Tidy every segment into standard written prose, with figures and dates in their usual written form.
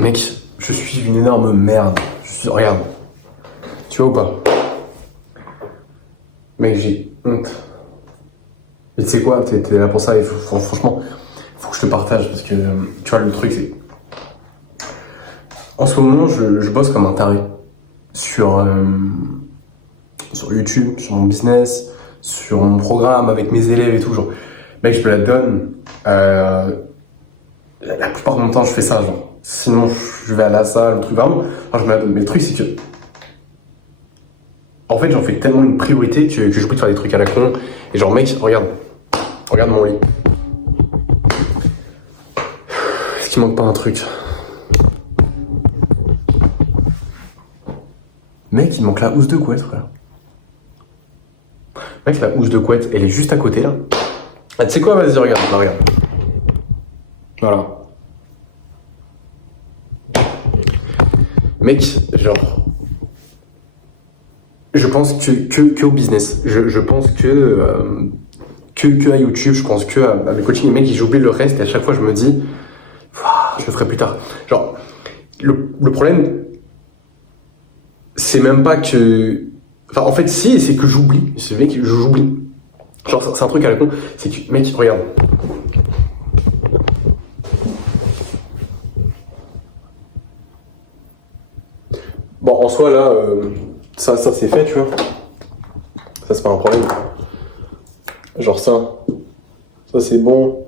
Mec, je suis une énorme merde. Regarde. Tu vois ou pas? Mec, j'ai honte. Et tu sais quoi, t'es là pour ça et franchement, faut que je te partage parce que, tu vois, le truc c'est... En ce moment, je bosse comme un taré sur YouTube, sur mon business, sur mon programme avec mes élèves et tout. Genre, mec, je te la donne. La plupart de mon temps, je fais ça. Genre. Sinon, je vais à la salle, le truc vraiment. Alors, je me la donne. Mais le truc, c'est que. En fait, j'en fais tellement une priorité que j'oublie de faire des trucs à la con. Et genre, mec, regarde. Regarde mon lit. Est-ce qu'il manque pas un truc? Mec, il manque la housse de couette, frère. Mec, la housse de couette, elle est juste à côté, là. Ah, tu sais quoi? Vas-y, regarde. Là, regarde. Voilà. Mec, genre... Je pense que au business. Je pense que à YouTube, je pense que à mes coachings. Et mec, j'oublie le reste et à chaque fois, je me dis... je le ferai plus tard. Genre, le problème... C'est même pas que... Enfin, en fait, si, c'est que j'oublie. C'est mec, j'oublie. Genre, c'est un truc à la con. C'est que, mec, regarde. Bon, en soi, là, ça c'est fait, tu vois. Ça, c'est pas un problème. Genre ça c'est bon.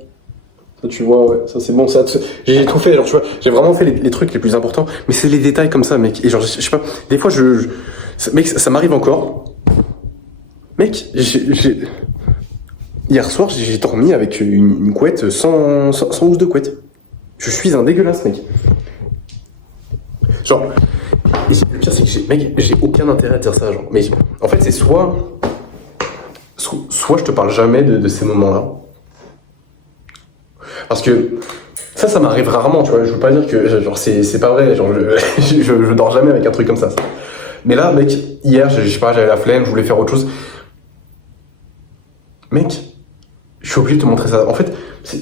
Ça, tu vois, ouais, ça c'est bon. Ça, j'ai tout fait, genre, tu vois. J'ai vraiment fait les trucs les plus importants. Mais c'est les détails comme ça, mec. Et genre, je sais pas, des fois, mec, ça m'arrive encore. Mec, hier soir, j'ai dormi avec une couette sans housse de couette. Je suis un dégueulasse, mec. Genre, et le pire, c'est que j'ai aucun intérêt à dire ça, genre. Mais en fait, c'est soit je te parle jamais de ces moments-là. Parce que ça m'arrive rarement, tu vois. Je veux pas dire que, genre, c'est pas vrai. Genre, je dors jamais avec un truc comme ça. Mais là, mec, hier, je sais pas, j'avais la flemme, je voulais faire autre chose. Mec, je suis obligé de te montrer ça. En fait,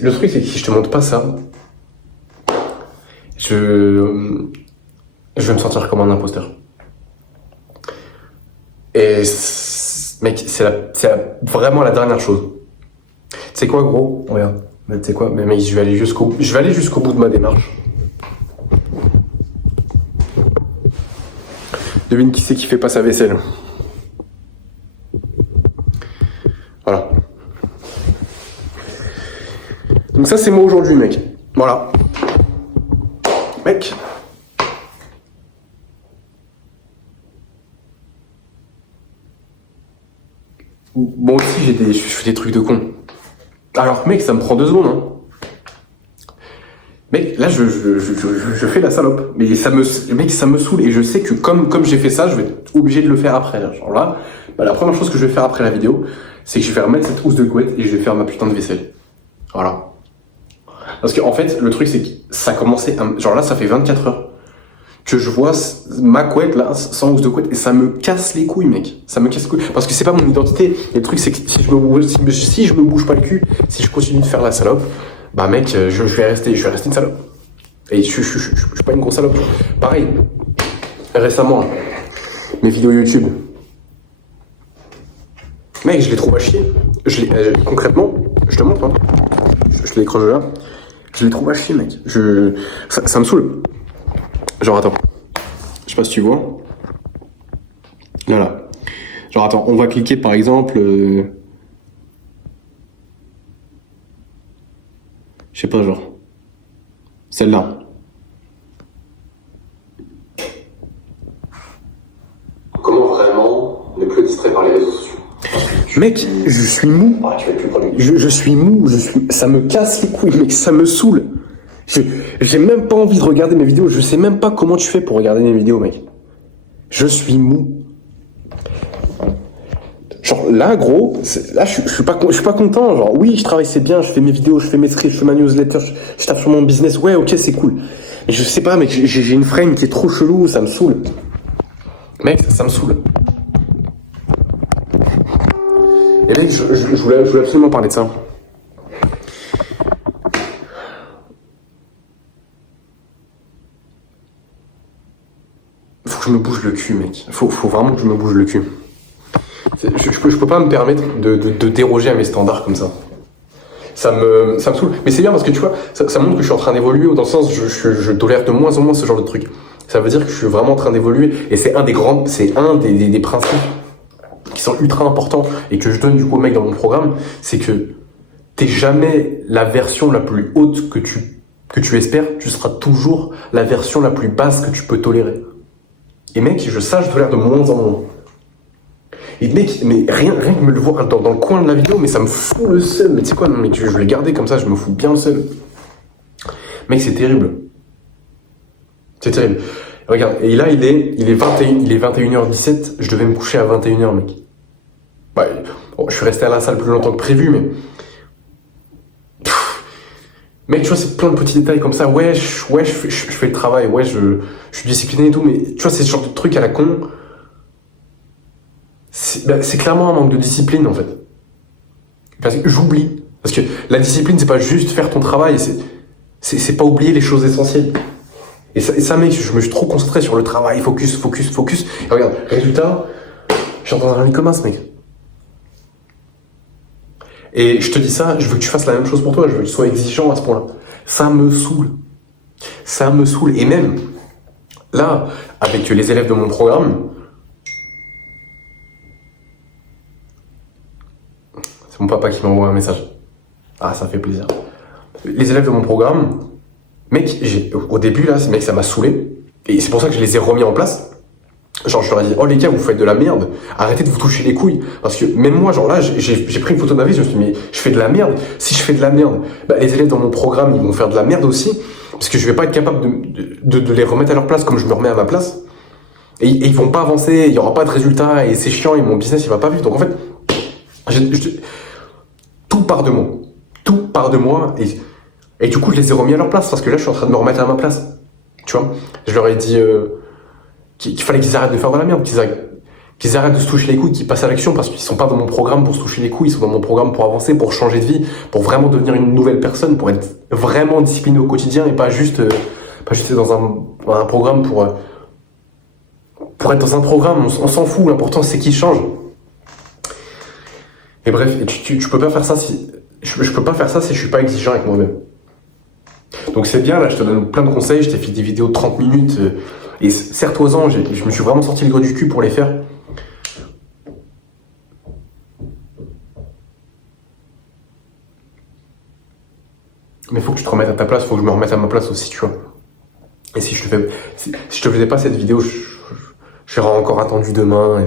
le truc, c'est que si je te montre pas ça, je vais me sentir comme un imposteur. Et mec, c'est vraiment la dernière chose. Tu sais quoi, gros? Regarde. Mais tu sais quoi? Mais mec, je vais aller jusqu'au bout de ma démarche. Devine qui c'est qui fait pas sa vaisselle. Voilà. Donc ça, c'est moi aujourd'hui, mec. Voilà. Mec. Bon, aussi, je fais des trucs de con. Alors, mec, ça me prend 2 secondes, hein. Mec, là, je fais la salope. Mais mec, ça me saoule. Et je sais que comme j'ai fait ça, je vais être obligé de le faire après. Genre là, bah, la première chose que je vais faire après la vidéo, c'est que je vais remettre cette housse de couette et je vais faire ma putain de vaisselle. Voilà. Parce qu'en fait, le truc, c'est que ça a commencé... Genre là, ça fait 24 heures que je vois ma couette, là, sans housse de couette. Et ça me casse les couilles, mec. Ça me casse les couilles. Parce que c'est pas mon identité. Et le truc, c'est que si je me bouge pas le cul, si je continue de faire la salope, bah mec, je vais rester une salope. Et je suis pas une grosse salope. Pareil, récemment, mes vidéos YouTube. Mec, je les trouve à chier. Concrètement, je te montre, hein. Je te décroche là. Je les trouve à chier, mec. Ça me saoule. Genre, attends. Je sais pas si tu vois. Voilà. Genre, attends, on va cliquer par exemple... Je sais pas, genre... Celle-là. Comment vraiment ne plus distrait par les réseaux sociaux? Mec, je suis mou. Je suis mou. Ça me casse les couilles, mec. Ça me saoule. J'ai même pas envie de regarder mes vidéos. Je sais même pas comment tu fais pour regarder mes vidéos, mec. Je suis mou. Genre là, gros, là je suis pas content. Genre oui, je travaille, c'est bien, je fais mes vidéos, je fais mes scripts, je fais ma newsletter, je tape sur mon business. Ouais, ok, c'est cool. Mais je sais pas, mec, j'ai une frame qui est trop chelou, ça me saoule. Mec, ça me saoule. Et mec, je voulais absolument parler de ça. je me bouge le cul, mec. Faut vraiment que je me bouge le cul. Je peux pas me permettre de déroger à mes standards comme ça. Ça me saoule. Mais c'est bien parce que tu vois, ça montre que je suis en train d'évoluer, dans le sens, je tolère de moins en moins ce genre de truc. Ça veut dire que je suis vraiment en train d'évoluer, et c'est un des principes qui sont ultra importants et que je donne du coup aux mecs dans mon programme, c'est que t'es jamais la version la plus haute que tu espères, tu seras toujours la version la plus basse que tu peux tolérer. Et mec, je tolère de moins en moins. Et mec, mais rien que me le voir dans le coin de la vidéo, mais ça me fout le seum. Mais tu sais quoi, non, mais je vais le garder comme ça, je me fous bien le seum. Mec, c'est terrible. C'est terrible. Regarde, et là, il est 21h17, je devais me coucher à 21h, mec. Bah, bon, je suis resté à la salle plus longtemps que prévu, mais... Mec, tu vois, c'est plein de petits détails comme ça. Ouais, je fais le travail, ouais, je suis discipliné et tout, mais tu vois, c'est ce genre de truc à la con. C'est clairement un manque de discipline, en fait. Parce que j'oublie. Parce que la discipline, c'est pas juste faire ton travail, c'est pas oublier les choses essentielles. Et ça, mec, je me suis trop concentré sur le travail, focus. Et regarde, résultat, je suis dans un e-commerce, mec. Et je te dis ça, je veux que tu fasses la même chose pour toi, je veux que tu sois exigeant à ce point-là. Ça me saoule. Et même, là, avec les élèves de mon programme, c'est mon papa qui m'envoie un message. Ah, ça fait plaisir. Les élèves de mon programme, mec, au début, là, mec, ça m'a saoulé. Et c'est pour ça que je les ai remis en place. Genre, je leur ai dit, oh les gars, vous faites de la merde, arrêtez de vous toucher les couilles. Parce que même moi, genre là, j'ai pris une photo de ma vie, je me suis dit, mais je fais de la merde. Si je fais de la merde, bah, les élèves dans mon programme, ils vont faire de la merde aussi. Parce que je vais pas être capable de les remettre à leur place comme je me remets à ma place. Et ils vont pas avancer, il y aura pas de résultats, et c'est chiant, et mon business, il va pas vivre. Donc en fait, tout part de moi. Tout part de moi, et du coup, je les ai remis à leur place, parce que là, je suis en train de me remettre à ma place. Tu vois, je leur ai dit qu'il fallait qu'ils arrêtent de faire de la merde, qu'ils arrêtent de se toucher les couilles, qu'ils passent à l'action, parce qu'ils sont pas dans mon programme pour se toucher les couilles, ils sont dans mon programme pour avancer, pour changer de vie, pour vraiment devenir une nouvelle personne, pour être vraiment discipliné au quotidien, et pas juste être dans un programme pour être dans un programme, on s'en fout, l'important c'est qu'ils changent. Et bref, tu peux pas faire ça si... Je peux pas faire ça si je suis pas exigeant avec moi-même. Donc c'est bien, là, je te donne plein de conseils, je t'ai fait des vidéos de 30 minutes, et serre-toi-en, je me suis vraiment sorti le gros du cul pour les faire. Mais faut que tu te remettes à ta place, faut que je me remette à ma place aussi, tu vois. Et si je te faisais pas cette vidéo, j'aurais encore attendu demain.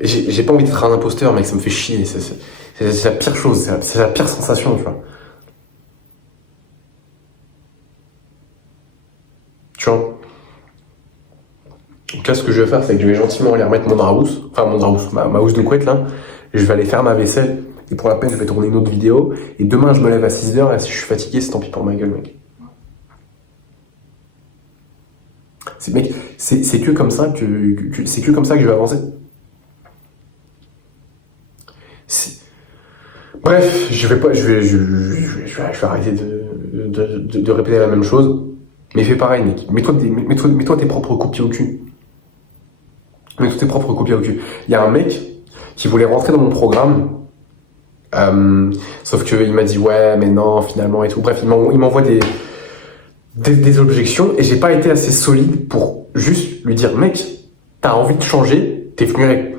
J'ai pas envie d'être un imposteur, mec, ça me fait chier. C'est la pire chose, c'est la pire sensation, tu vois. Tu vois. Donc là, ce que je vais faire, c'est que je vais gentiment aller remettre ma housse de couette, là. Je vais aller faire ma vaisselle. Et pour la peine, je vais tourner une autre vidéo. Et demain, je me lève à 6h. Et si je suis fatigué, c'est tant pis pour ma gueule, mec. Mec, c'est que comme ça que je vais avancer. Bref, je vais arrêter de répéter la même chose. Mais fais pareil, mec. Mets-toi tes propres coups de pied au cul. Mets-toi tes propres coups de pied au cul. Il y a un mec qui voulait rentrer dans mon programme. Sauf qu'il m'a dit ouais, mais non, finalement et tout. Bref, il m'envoie des objections et j'ai pas été assez solide pour juste lui dire mec, t'as envie de changer, t'es venu avec.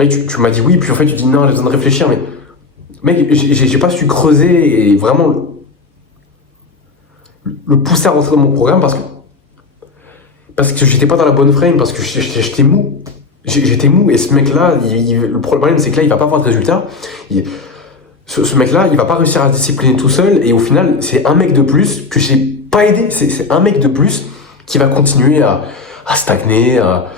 Mec, tu m'as dit oui, puis en fait tu dis non, j'ai besoin de réfléchir, mais mec, j'ai pas su creuser et vraiment le pousser à rentrer dans mon programme parce que j'étais pas dans la bonne frame, parce que j'étais mou. J'étais mou et ce mec-là, le problème c'est que là, il va pas avoir de résultat. Ce mec-là, il va pas réussir à se discipliner tout seul et au final, c'est un mec de plus que j'ai pas aidé. C'est un mec de plus qui va continuer à stagner, à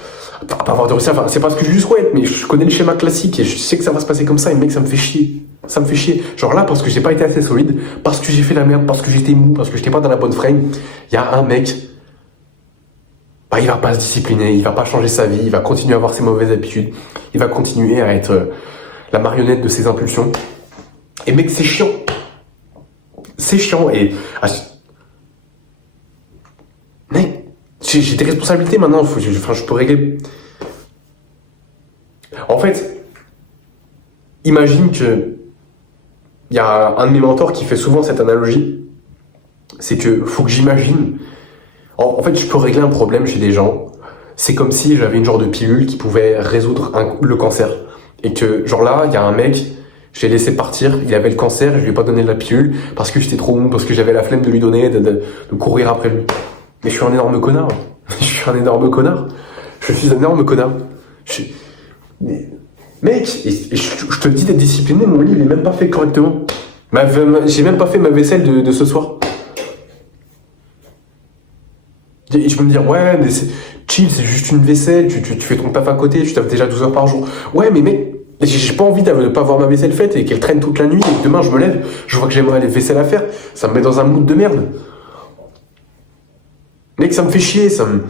pas avoir de réussite. Enfin, c'est pas ce que je lui souhaite, mais je connais le schéma classique et je sais que ça va se passer comme ça et mec, ça me fait chier. Ça me fait chier. Genre là, parce que j'ai pas été assez solide, parce que j'ai fait la merde, parce que j'étais mou, parce que j'étais pas dans la bonne frame, il y a un mec, bah, il va pas se discipliner, il va pas changer sa vie, il va continuer à avoir ses mauvaises habitudes, il va continuer à être la marionnette de ses impulsions. Et mec, c'est chiant. C'est chiant et... mec, je j'ai des responsabilités maintenant, je peux régler. En fait, imagine que il y a un de mes mentors qui fait souvent cette analogie, c'est que faut que j'imagine. En fait, je peux régler un problème chez des gens. C'est comme si j'avais une genre de pilule qui pouvait résoudre le cancer. Et que, genre là, il y a un mec, je l'ai laissé partir, il avait le cancer, je lui ai pas donné de la pilule parce que j'étais trop mou, parce que j'avais la flemme de lui donner, de courir après lui. Mais je suis un énorme connard. Je suis un énorme connard. Je suis un énorme connard. Mec, je te dis d'être discipliné, mon lit il est même pas fait correctement. J'ai même pas fait ma vaisselle de ce soir. Et je peux me dire, ouais, mais c'est chill, c'est juste une vaisselle, tu fais ton taf à côté, tu taffes déjà 12 heures par jour. Ouais, mais mec, j'ai pas envie de pas voir ma vaisselle faite et qu'elle traîne toute la nuit et que demain je me lève, je vois que j'ai les vaisselles à faire. Ça me met dans un mood de merde. Mec, ça me fait chier, ça me...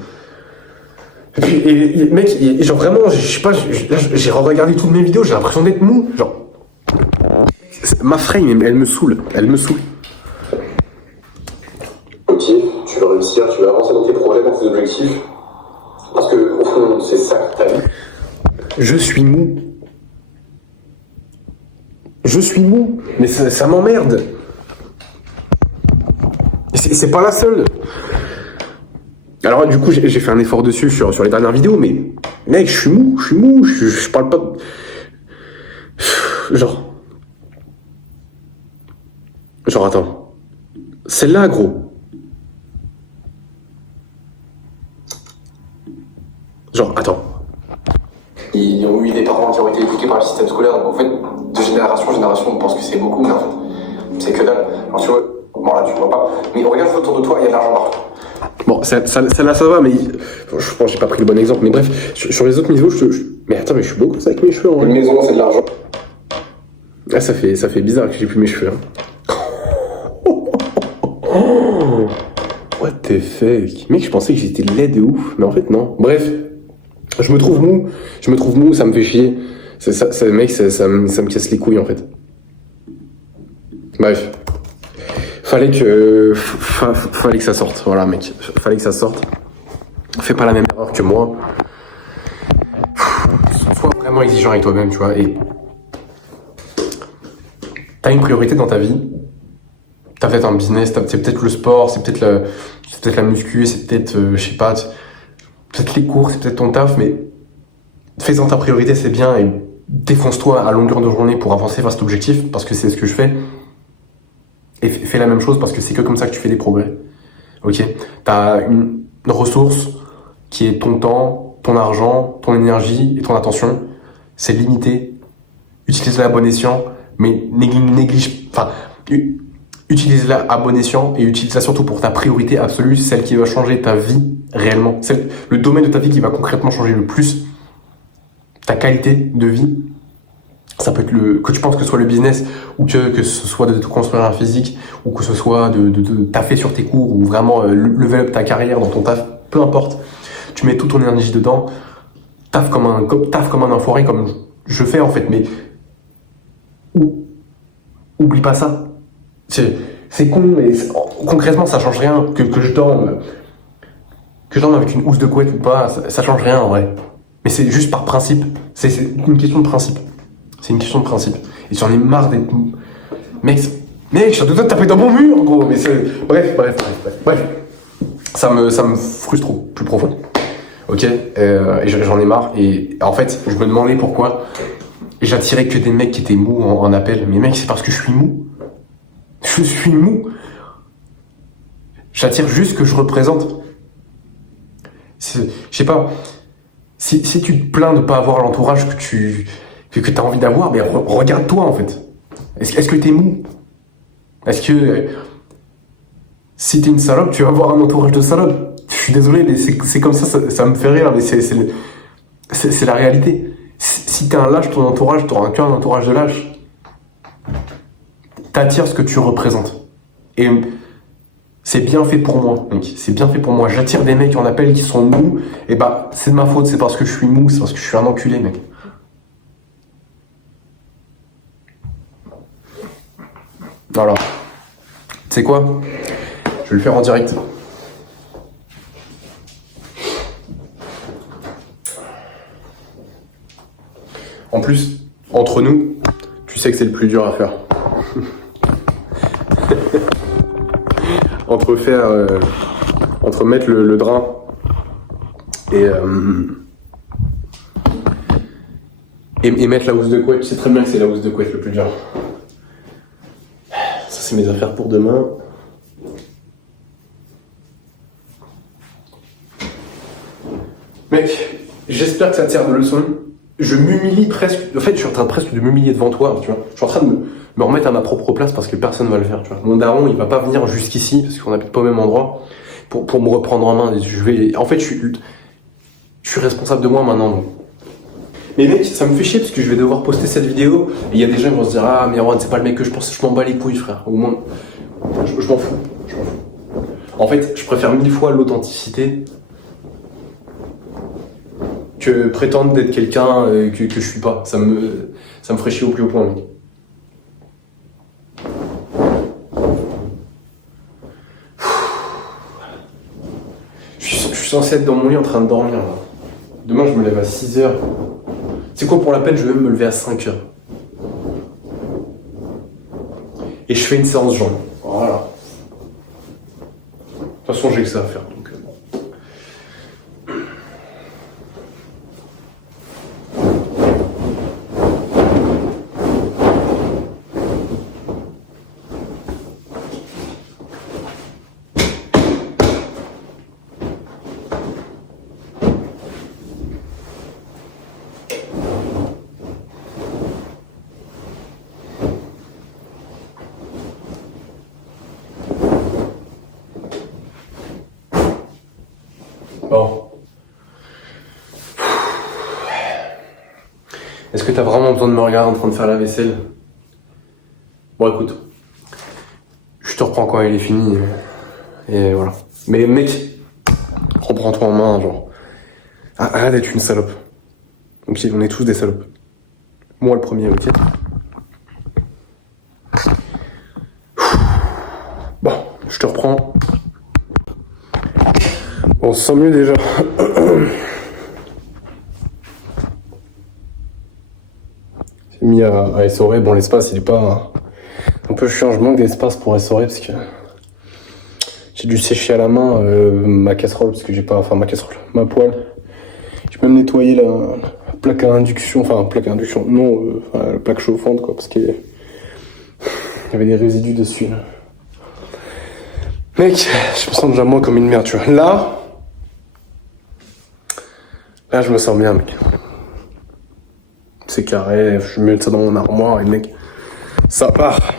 Et puis, mec, genre vraiment, je sais pas, j'ai regardé toutes mes vidéos, j'ai l'impression d'être mou. Genre, ma frame, elle me saoule, elle me saoule. Tu vas réussir, tu vas avancer dans tes projets, dans tes objectifs. Parce que, au fond, c'est ça que t'as vu. Je suis mou. Je suis mou, mais ça m'emmerde. C'est pas la seule. Alors du coup, j'ai fait un effort dessus sur les dernières vidéos, mais mec, je suis mou, je parle pas de... Genre, attends. Celle-là, gros. Genre, attends. Ils ont eu des parents qui ont été éduqués par le système scolaire, donc en fait, de génération en génération, on pense que c'est beaucoup, mais en fait, c'est que dalle. Alors tu vois, bon là, tu vois pas, mais regarde autour de toi, il y a de l'argent partout. Bon, celle-là, ça va, mais je pense que j'ai pas pris le bon exemple, mais bref, sur les autres vidéos, mais attends, mais je suis beau comme ça avec mes cheveux, Une maison, c'est de l'argent. Ah, ça fait bizarre que j'ai plus mes cheveux, hein. What the fuck? Mec, je pensais que j'étais laid de ouf, mais en fait, non. Bref, je me trouve mou, ça me fait chier. Mec, ça me casse les couilles, en fait. Bref. Fallait que ça sorte, voilà, mec. Fallait que ça sorte. Fais pas la même erreur que moi. Sois vraiment exigeant avec toi-même, tu vois, et... T'as une priorité dans ta vie. T'as peut-être un business, c'est peut-être le sport, c'est peut-être la muscu, c'est peut-être, je sais pas, peut-être les cours, c'est peut-être ton taf, mais fais-en ta priorité, c'est bien, et défonce-toi à longueur de journée pour avancer vers cet objectif, parce que c'est ce que je fais. Et fais la même chose, parce que c'est que comme ça que tu fais des progrès. Ok? T'as une ressource qui est ton temps, ton argent, ton énergie et ton attention. C'est limité. Utilise-la à bon escient, mais utilise-la à bon escient et utilise-la surtout pour ta priorité absolue, celle qui va changer ta vie réellement. Le domaine de ta vie qui va concrètement changer le plus ta qualité de vie. Ça peut être que tu penses que ce soit le business ou que ce soit de te construire un physique ou que ce soit de taffer sur tes cours ou vraiment level up ta carrière dans ton taf, peu importe. Tu mets toute ton énergie dedans, taffe comme un enfoiré comme je fais en fait, mais oublie pas ça. C'est con, mais concrètement ça change rien que je dorme avec une housse de couette ou pas, ça change rien en vrai. Mais c'est juste par principe, c'est une question de principe. C'est une question de principe. Et j'en ai marre d'être mou. Mec, je suis en train de taper dans mon mur, gros. Mais c'est... Bref. Ça me frustre au plus profond. Ok? Et j'en ai marre. Et en fait, je me demandais pourquoi j'attirais que des mecs qui étaient mous en appel. Mais mec, c'est parce que je suis mou. Je suis mou. J'attire juste ce que je représente. Je sais pas. Si tu te plains de pas avoir l'entourage que t'as envie d'avoir, mais regarde-toi en fait. Est-ce que t'es mou? Est-ce que si t'es une salope, tu vas avoir un entourage de salope? Je suis désolé, mais c'est comme ça me fait rire, mais c'est la réalité. Si t'es un lâche, ton entourage, t'auras qu'un entourage de lâche. T'attires ce que tu représentes. Et c'est bien fait pour moi, mec. C'est bien fait pour moi. J'attire des mecs en appel qui sont mous, et bah c'est de ma faute, c'est parce que je suis mou, c'est parce que je suis un enculé, mec. Alors, tu sais quoi? Je vais le faire en direct. En plus, entre nous, tu sais que c'est le plus dur à faire. Entre mettre le drap et mettre la housse de couette, tu sais très bien que c'est la housse de couette le plus dur. Ça, c'est mes affaires pour demain. Mec, j'espère que ça te sert de leçon. Je m'humilie presque. En fait, je suis en train presque de m'humilier devant toi, tu vois. Je suis en train de me remettre à ma propre place parce que personne va le faire, tu vois. Mon daron, il va pas venir jusqu'ici parce qu'on habite pas au même endroit pour me reprendre en main. En fait, je suis responsable de moi maintenant. Donc. Mais mec, ça me fait chier parce que je vais devoir poster cette vidéo et il y a des gens qui vont se dire ah, Mirwan, c'est pas le mec que je pense. Je m'en bats les couilles, frère. Au moins, je m'en fous. En fait, je préfère 1000 fois l'authenticité que prétendre d'être quelqu'un que je suis pas. Ça me ferait chier au plus haut point, mec. Je suis censé être dans mon lit en train de dormir, là. Demain, je me lève à 6h. C'est quoi, pour la peine, je vais même me lever à 5h. Et je fais une séance jambes. Voilà. De toute façon, j'ai que ça à faire, donc... Bon. Est-ce que t'as vraiment besoin de me regarder en train de faire la vaisselle? Bon, écoute. Je te reprends quand il est fini. Et voilà. Mais mec, reprends-toi en main, genre. Arrête d'être une salope. Ok, on est tous des salopes. Moi le premier, ok? Bon, je te reprends. On se sent mieux déjà. J'ai mis à essorer. Bon, l'espace, il est pas... Un peu chiant, je manque d'espace pour essorer parce que... J'ai dû sécher à la main ma casserole parce que j'ai pas... Enfin, ma casserole, ma poêle. J'ai même nettoyé la plaque à induction. Enfin, plaque à induction, non, la plaque chauffante, quoi, parce qu'il y avait des résidus dessus. Là. Mec, je me sens déjà moins comme une merde, tu vois. Là, je me sens bien, mec. C'est carré, je mets ça dans mon armoire et mec, ça part.